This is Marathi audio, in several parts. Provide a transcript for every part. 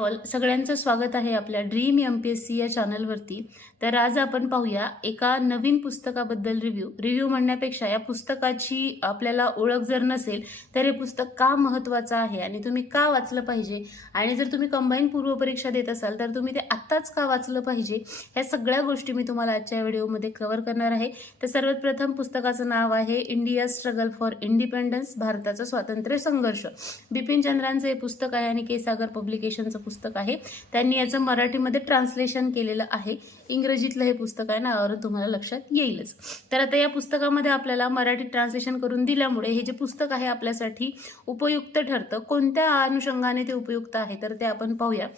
ऑल सगळ्यांचं स्वागत आहे आपल्या dream M P S C या चॅनलवरती तर आज आपण पाहूया एका नवीन पुस्तकाबद्दल रिव्ह्यू रिव्ह्यू म्हणण्यापेक्षा या पुस्तकाची आपल्याला ओळख जर नसेल तर हे पुस्तक का महत्त्वाचं आहे आणि तुम्ही का वाचलं पाहिजे? आणि जर तुम्ही कंबाईन पूर्वपरीक्षा देत असाल तर तुम्ही ते आत्ताच का वाचलं पाहिजे? ह्या सगळ्या गोष्टी मी तुम्हाला आजच्या व्हिडिओमध्ये कव्हर करणार आहे. तर सर्वात प्रथम पुस्तकाचं नाव आहे इंडिया स्ट्रगल फॉर इंडिपेंडन्स भारताचा स्वातंत्र्य संघर्ष. बिपिन चंद्रांचं हे पुस्तक आहे आणि के सागर पब्लिकेशनचं पुस्तक आहे. त्यांनी याचं मराठीमध्ये ट्रान्सलेशन केलेलं आहे. इंग्रजीतलं हे पुस्तक आहे नावावर तुम्हाला लक्षात येईलच. तर आता या पुस्तकामध्ये आपल्याला मराठी ट्रान्सलेशन करून दिल्यामुळे हे जे पुस्तक आहे आपल्यासाठी उपयुक्त ठरतं. कोणत्या अनुषंगाने ते उपयुक्त आहे? तर ते आपण पाहूया.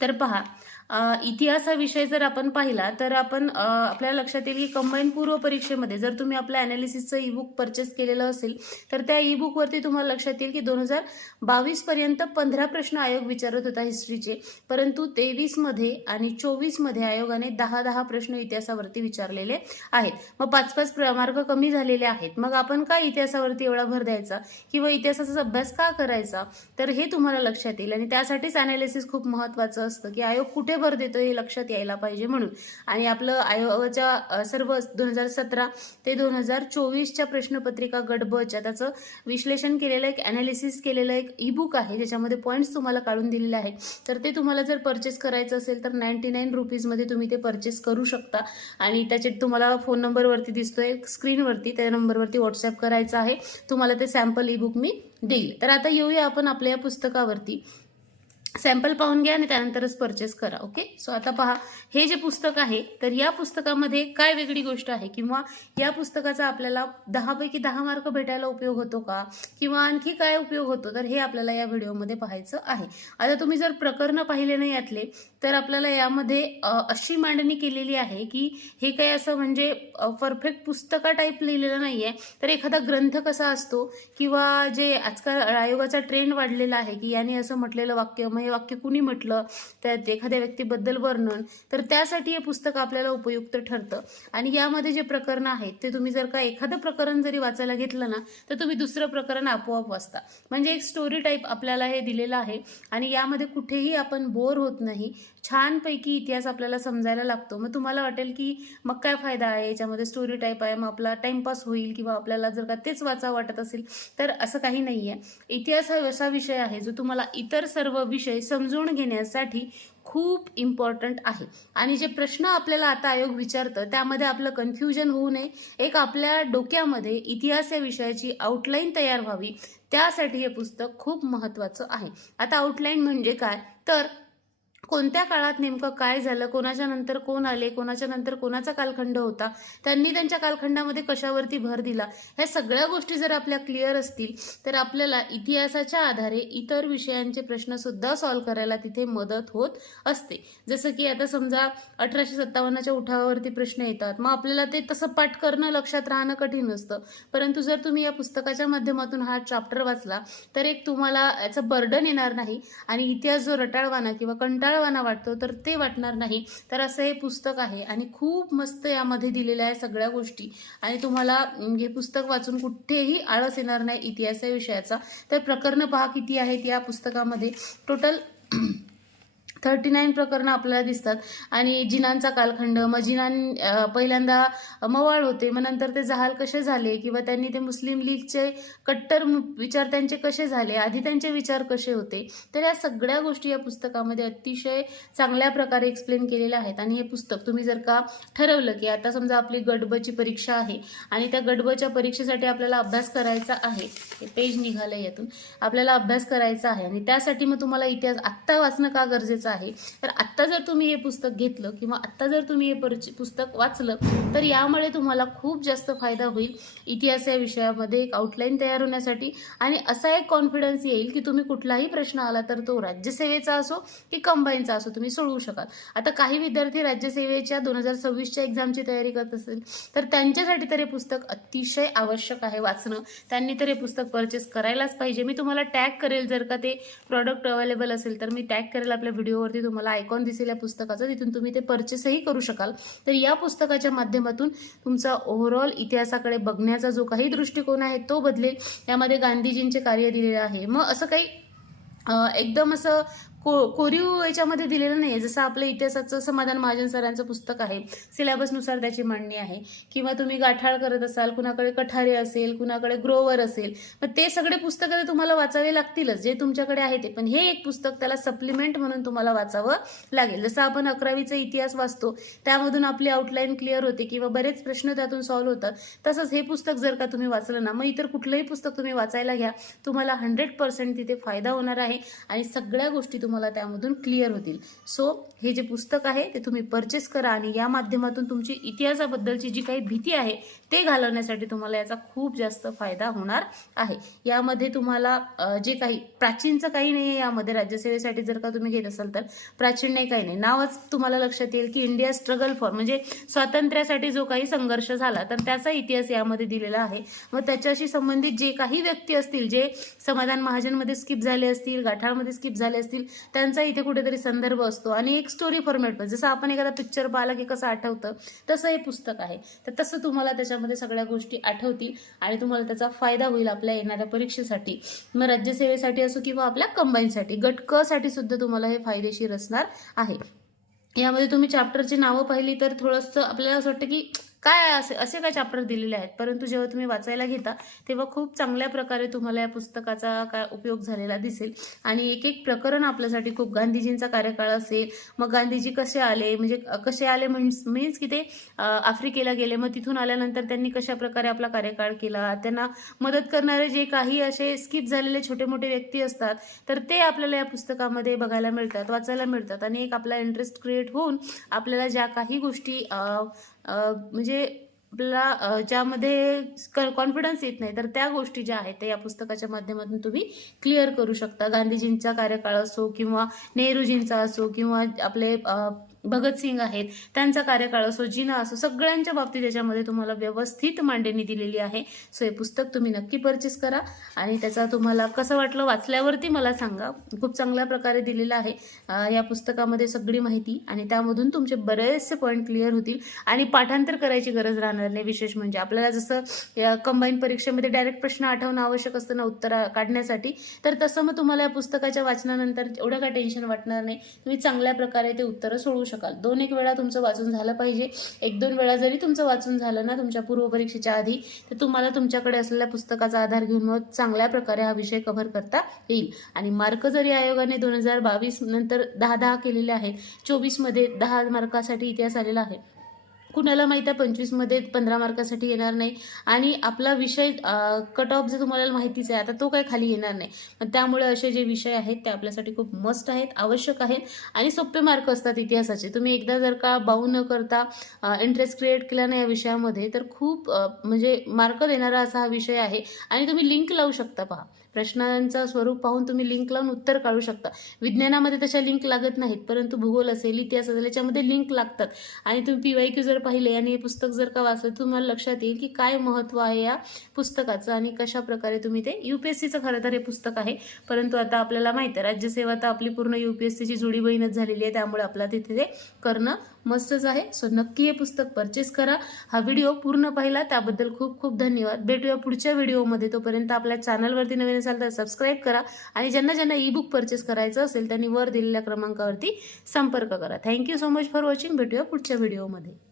तर पहा इतिहास हा विषय जर आपण पाहिला तर आपण आपल्या आपल्याला लक्षात येईल की कंबाईन पूर्व परीक्षेमध्ये जर तुम्ही आपल्या अनालिसिसचं ई बुक परचेस केलेलं असेल तर त्या ई बुकवरती तुम्हाला लक्षात येईल की दोन हजार बावीसपर्यंत पंधरा प्रश्न आयोग विचारत होता हिस्ट्रीचे परंतु तेवीसमध्ये आणि चोवीसमध्ये आयोगाने दहा दहा प्रश्न इतिहासावरती विचारलेले आहेत. मग पाच पाच प्र- मार्क कमी झालेले आहेत. मग आपण का इतिहासावरती एवढा भर द्यायचा? किंवा इतिहासाचा अभ्यास का करायचा? तर हे तुम्हाला लक्षात येईल. आणि त्यासाठीच अनालिसिस खूप महत्त्वाचं असतं की आयोग कुठे भर देतो हे लक्षात यायला पाहिजे म्हणून. आणि आपलं आयोगाच्या सर्व दोन हजार सतरा ते दोन हजार चोवीसच्या प्रश्नपत्रिका गट बच्या त्याचं विश्लेषण केलेलं एक अनालिसिस केलेलं एक ई बुक आहे ज्याच्यामध्ये पॉईंट्स तुम्हाला काढून दिलेले आहेत. तर ते तुम्हाला जर परचेस करायचं असेल तर नाईन्टी नाईन रुपीजमध्ये तुम्ही ते परचेस करू शकता. आणि त्याचे तुम्हाला फोन नंबरवरती दिसतोय स्क्रीनवरती त्या नंबरवरती व्हॉट्सअप करायचं आहे. तुम्हाला ते सॅम्पल ई बुक मी देईल. तर आता येऊया आपण आपल्या या पुस्तकावरती. सॅम्पल पाहून घ्या आणि त्यानंतरच परचेस करा ओके सो आता पहा हे जे पुस्तक आहे तर या पुस्तकामध्ये काय वेगळी गोष्ट आहे? किंवा या पुस्तकाचा आपल्याला दहापैकी दहा मार्क भेटायला उपयोग होतो का? किंवा आणखी काय उपयोग होतो? तर हे आपल्याला या व्हिडिओमध्ये पाहायचं आहे. आता तुम्ही जर प्रकरणं पाहिले नाही यातले तर आपल्याला यामध्ये अशी मांडणी केलेली आहे की हे काही असं म्हणजे परफेक्ट पुस्तका टाईप लिहिलेलं नाही आहे तर एखादा ग्रंथ कसा असतो किंवा जे आजकाल आयोगाचा ट्रेंड वाढलेला आहे की याने असं म्हटलेलं वाक्य मग हे वाक्य कुणी म्हटलं? त्यात एखाद्या व्यक्तीबद्दल वर्णन. तर त्यासाठी हे पुस्तक आपल्याला उपयुक्त ठरतं. आणि यामध्ये जे प्रकरणं आहेत ते तुम्ही जर का एखादं प्रकरण जरी वाचायला घेतलं ना तर तुम्ही दुसरं प्रकरण आपोआप वाचता. म्हणजे एक स्टोरी टाईप आपल्याला हे दिलेलं आहे. आणि यामध्ये कुठेही आपण बोर होत नाही. छानपैकी इतिहास आपल्याला समजायला लागतो. मग तुम्हाला वाटेल की मग काय फायदा आहे? याच्यामध्ये स्टोरी टाईप आहे. मग आपला टाइमपास होईल किंवा आपल्याला जर का तेच वाचा वाटत असेल तर असं काही नाही आहे इतिहास हा असा विषय आहे जो तुम्हाला इतर सर्व विषय समजून घेण्यासाठी खूप इम्पॉर्टंट आहे. आणि जे प्रश्न आपल्याला आता आयोग विचारतं त्यामध्ये आपलं कन्फ्युजन होऊ नये. एक आपल्या डोक्यामध्ये इतिहास या विषयाची आउटलाईन तयार व्हावी त्यासाठी हे पुस्तक खूप महत्त्वाचं आहे. आता आउटलाईन म्हणजे काय? तर कोणत्या काळात नेमकं काय झालं कोणाच्या नंतर कोण आले कोणाच्या नंतर कोणाचा कालखंड होता त्यांनी त्यांच्या कालखंडामध्ये कशावरती भर दिला ह्या सगळ्या गोष्टी जर आपल्या क्लिअर असतील तर आपल्याला इतिहासाच्या आधारे इतर विषयांचे प्रश्नसुद्धा सॉल्व्ह करायला तिथे मदत होत असते. जसं की आता समजा अठराशे सत्तावन्नच्या उठावावरती प्रश्न येतात मग आपल्याला ते तसं पाठ करणं लक्षात राहणं कठीण असतं परंतु जर तुम्ही या पुस्तकाच्या माध्यमातून हा चॅप्टर वाचला तर एक तुम्हाला याचं बर्डन येणार नाही आणि इतिहास जो रटाळवाना किंवा कंटाळ कंटाळवाना वाटतो तर ते वाटणार नाही. तर असं हे पुस्तक आहे आणि खूप मस्त यामध्ये दिलेल्या आहे सगळ्या गोष्टी. आणि तुम्हाला हे पुस्तक वाचून कुठेही आळस येणार नाही इतिहास या विषयाचा. तर प्रकरण पहा किती आहेत या पुस्तकामध्ये. टोटल थर्टी नाईन प्रकरणं आपल्याला दिसतात. आणि जिनांचा कालखंड मग जिनां पहिल्यांदा मवाळ होते मग नंतर ते जहाल कसे झाले? किंवा त्यांनी ते मुस्लिम लीगचे कट्टर मु- विचार त्यांचे कसे झाले? आधी त्यांचे विचार कसे होते? तर या सगळ्या गोष्टी या पुस्तकामध्ये अतिशय चांगल्या प्रकारे एक्सप्लेन केलेल्या आहेत. आणि हे पुस्तक तुम्ही जर का ठरवलं की आता समजा आपली गडबची परीक्षा आहे आणि त्या गडबच्या परीक्षेसाठी आपल्याला अभ्यास करायचा आहे पेज निघालं यातून आपल्याला अभ्यास करायचा आहे आणि त्यासाठी मग तुम्हाला इतिहास आत्ता वाचणं का गरजेचं आहे. तर आत्ता जर तुम्ही हे पुस्तक घेतलं किंवा आत्ता जर तुम्ही हे पुस्तक वाचलं तर यामुळे तुम्हाला खूप जास्त फायदा होईल. इतिहास या विषयामध्ये एक आउटलाईन तयार होण्यासाठी आणि असा एक कॉन्फिडन्स येईल की तुम्ही कुठलाही प्रश्न आला तर तो राज्यसेवेचा असो की कंबाईनचा असो तुम्ही सोडवू शकाल. आता काही विद्यार्थी राज्यसेवेच्या दोन हजार सव्वीसच्या एक्झामची तयारी करत असेल तर त्यांच्यासाठी तर हे पुस्तक अतिशय आवश्यक आहे वाचणं. त्यांनी तर हे पुस्तक परचेस करायलाच पाहिजे. मी तुम्हाला टॅग करेल जर का ते प्रॉडक्ट अवेलेबल असेल तर मी टॅग करेल आपल्या व्हिडिओ व्हिडिओवरती तुम्हाला आयकॉन दिसेल या पुस्तकाचं तिथून तुम्ही ते परचेसही करू शकाल. तर या पुस्तकाच्या माध्यमातून तुमचा ओव्हरऑल इतिहासाकडे बघण्याचा जो काही दृष्टिकोन आहे तो बदलेल. यामध्ये गांधीजींचे कार्य दिलेले आहे. मग असं काही एकदम असं को कोरीव याच्यामध्ये दिलेलं नाही आहे जसं आपलं इतिहासाचं समाधान महाजन सरांचं पुस्तक आहे सिलेबसनुसार त्याची मांडणी आहे. किंवा तुम्ही गाठाळ करत असाल कुणाकडे कठारे असेल कुणाकडे ग्रोवर असेल मग ते सगळे पुस्तकं ते तुम्हाला वाचावे लागतीलच. जे तुमच्याकडे आहे ते. पण हे एक पुस्तक त्याला सप्लिमेंट म्हणून तुम्हाला वाचावं लागेल. जसं आपण अकरावीचा इतिहास वाचतो त्यामधून आपली आउटलाईन क्लिअर होते किंवा बरेच प्रश्न त्यातून सॉल्व्ह होतात. तसंच हे पुस्तक जर का तुम्ही वाचलं ना मग इतर कुठलंही पुस्तक तुम्ही वाचायला घ्या. तुम्हाला हंड्रेड पर्सेंट तिथे फायदा होणार आहे. आणि सगळ्या गोष्टी तुम्हाला त्यामधून क्लिअर होतील. सो हे जे पुस्तक आहे ते तुम्ही परचेस करा आणि या माध्यमातून तुमची इतिहासाबद्दलची जी काही भीती आहे ते घालवण्यासाठी तुम्हाला याचा खूप जास्त फायदा होणार आहे. यामध्ये तुम्हाला जे काही प्राचीनचं काही नाही आहे यामध्ये. राज्यसेवेसाठी जर का तुम्ही घेत असाल तर प्राचीन नाही काही नाही. नावच तुम्हाला लक्षात येईल की इंडिया स्ट्रगल फॉर म्हणजे स्वातंत्र्यासाठी जो काही संघर्ष झाला तर त्याचा इतिहास यामध्ये दिलेला आहे. मग त्याच्याशी संबंधित जे काही व्यक्ती असतील जे समाधान महाजनमध्ये स्किप झाले असतील गाठाळमध्ये स्किप झाले असतील त्यांचा इथे कुठेतरी संदर्भ असतो आणि एक स्टोरी फॉर्मॅट जसं आपण एखादा पिक्चर पाहिला की कसं आठवतं तसं हे पुस्तक आहे. तर तसं तुम्हाला त्याच्यामध्ये सगळ्या गोष्टी आठवतील आणि तुम्हाला त्याचा फायदा होईल आपल्या येणाऱ्या परीक्षेसाठी. मग राज्यसेवेसाठी असो किंवा आपल्या कंबाईनसाठी गट क साठी सुद्धा तुम्हाला हे फायदेशीर असणार आहे. यामध्ये तुम्ही चॅप्टरची नावं पाहिली तर थोडंसं आपल्याला असं वाटतं की काय असे असे काय चॅप्टर दिलेले आहेत? परंतु जेव्हा तुम्ही वाचायला घेता तेव्हा खूप चांगल्या प्रकारे तुम्हाला या पुस्तकाचा काय उपयोग झालेला दिसेल. आणि एक एक प्रकरण आपल्यासाठी खूप गांधीजींचा कार्यकाळ असेल मग गांधीजी कसे आले? म्हणजे कसे आले म्हणस मीन्स की ते आफ्रिकेला गेले मग तिथून आल्यानंतर त्यांनी कशा प्रकारे आपला कार्यकाळ केला? त्यांना मदत करणारे जे काही असे स्किप झालेले छोटे मोठे व्यक्ती असतात तर ते आपल्याला या पुस्तकामध्ये बघायला मिळतात वाचायला मिळतात. आणि एक आपला इंटरेस्ट क्रिएट होऊन आपल्याला ज्या काही गोष्टी म्हणजे आपल्याला ज्यामध्ये कॉन्फिडन्स येत नाही तर त्या गोष्टी ज्या आहेत त्या या पुस्तकाच्या माध्यमातून तुम्ही क्लिअर करू शकता. गांधीजींचा कार्यकाळ असो किंवा नेहरूजींचा असो किंवा आपले भगतसिंग आहेत त्यांचा कार्यकाळ असो जिना असो सगळ्यांच्या बाबतीत याच्यामध्ये तुम्हाला व्यवस्थित मांडणी दिलेली आहे. सो हे पुस्तक तुम्ही नक्की परचेस करा आणि त्याचा तुम्हाला कसं वाटलं वाचल्यावरती मला सांगा. खूप चांगल्या प्रकारे दिलेलं आहे या पुस्तकामध्ये सगळी माहिती आणि त्यामधून तुमचे बरेचसे पॉईंट क्लिअर होतील. आणि पाठांतर करायची गरज राहणार नाही. विशेष म्हणजे आपल्याला जसं कंबाईन परीक्षेमध्ये डायरेक्ट प्रश्न आठवणं आवश्यक असतं ना उत्तर काढण्यासाठी. तर तसं मग तुम्हाला या पुस्तकाच्या वाचनानंतर एवढं काय टेन्शन वाटणार नाही. तुम्ही चांगल्या प्रकारे ते उत्तरं सोडवू शकाल. दोन एक वेळा तुमचं वाचून झालं पाहिजे. एक दोन वेळा जरी तुमचं वाचून झालं ना तुमच्या पूर्वपरीक्षेच्या आधी तर तुम्हाला तुमच्याकडे असलेल्या पुस्तकाचा आधार घेऊन मग चांगल्या प्रकारे हा विषय कव्हर करता येईल. आणि मार्क जरी आयोगाने दोन हजार बावीस नंतर दहा दहा केलेले आहेत चोवीसमध्ये दहा मार्कासाठी इतिहास आलेला आहे. कुणाला माहीत आहे? पंचवीसमध्ये पंधरा मार्कासाठी येणार नाही. आणि आपला विषय कट ऑफ जर तुम्हाला माहितीच आहे आता तो काय खाली येणार नाही. मग त्यामुळे असे जे विषय आहेत ते आपल्यासाठी खूप मस्त आहेत आवश्यक आहेत. आणि सोपे मार्क असतात इतिहासाचे. तुम्ही एकदा जर का बाऊ न करता इंटरेस्ट क्रिएट केला नाही या विषयामध्ये तर खूप म्हणजे मार्क देणारा असा हा विषय आहे. आणि तुम्ही लिंक लावू शकता पहा. प्रश्नांचं स्वरूप पाहून तुम्ही लिंक लावून उत्तर काढू शकता. विज्ञानामध्ये तशा लिंक लागत नाहीत परंतु भूगोल असेल इतिहास असेल याच्यामध्ये लिंक लागतात. आणि तुम्ही पी वाय क्यू जर पाहिले आणि हे पुस्तक जर का वाचलं तुम्हाला लक्षात येईल की काय महत्त्व आहे या पुस्तकाचं आणि कशा प्रकारे तुम्ही ते यू पी एस सीचं खरं तर हे पुस्तक आहे. परंतु आता आपल्याला माहिती आहे राज्यसेवा तर आपली पूर्ण यू पी एस सीची जुडी बहीणच झालेली आहे त्यामुळे आपल्याला तिथे ते करणं मस्तच आहे. सो नक्की हे पुस्तक परचेस करा. हा व्हिडिओ पूर्ण पाहिला त्याबद्दल खूप खूप धन्यवाद. भेटूया पुढच्या व्हिडिओमध्ये तोपर्यंत आपल्या चॅनलवरती नवीन असाल तर सबस्क्राईब करा आणि ज्यांना ज्यांना ई बुक परचेस करायचं असेल त्यांनी वर दिलेल्या क्रमांकावरती संपर्क करा. Thank you so much for watching भेटूया पुढच्या व्हिडिओमध्ये